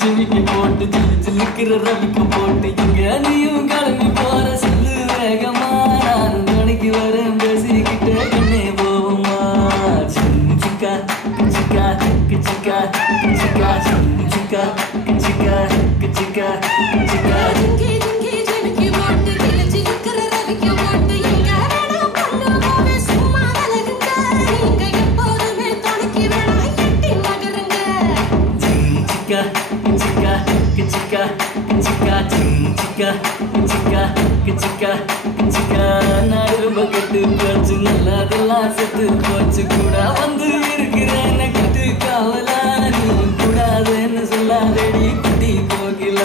ஜிமிக்கி போட்டு ஜிலுக்கிற ரவிக்கு போட்டு இங்க நீயும் கிளம்பி போற சொல்லு வேகமா நானும் துணைக்கு வரேன் பேசிக்கிட்டே கண்ணே போவோமா சிக்கா கிச்சிக்கா கிச்சிக்கா கிச்சிக்கா சிக்கா கிச்சிக்கா கிச்சிக்கா கிச்சிக்கா கட்டு போச்சு நல்லதெல்லாம் செத்து போச்சு கூட வந்து இருக்கிறேன்னு கட்டு காவலா நீ கூடாதுன்னு சொல்லாதடி குட்டி போகல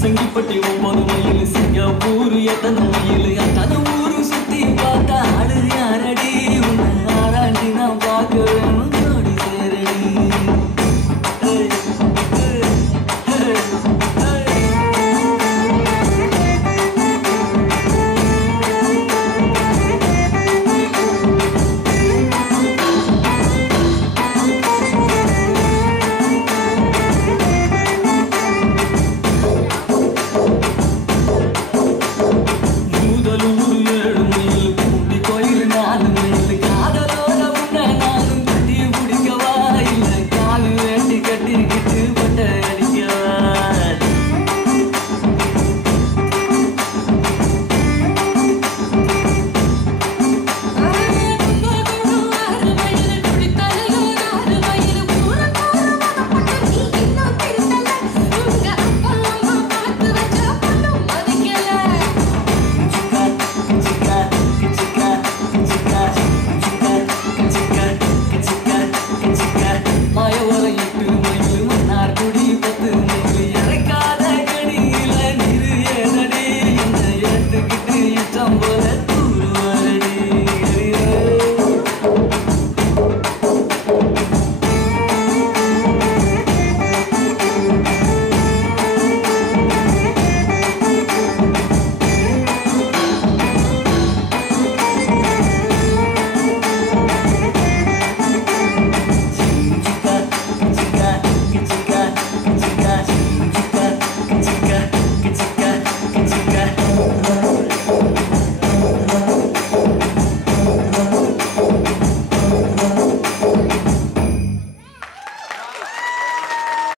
சங்கிப்பட்டி 9 மைல் சிங்கப்பூர் எத்தனை மைல்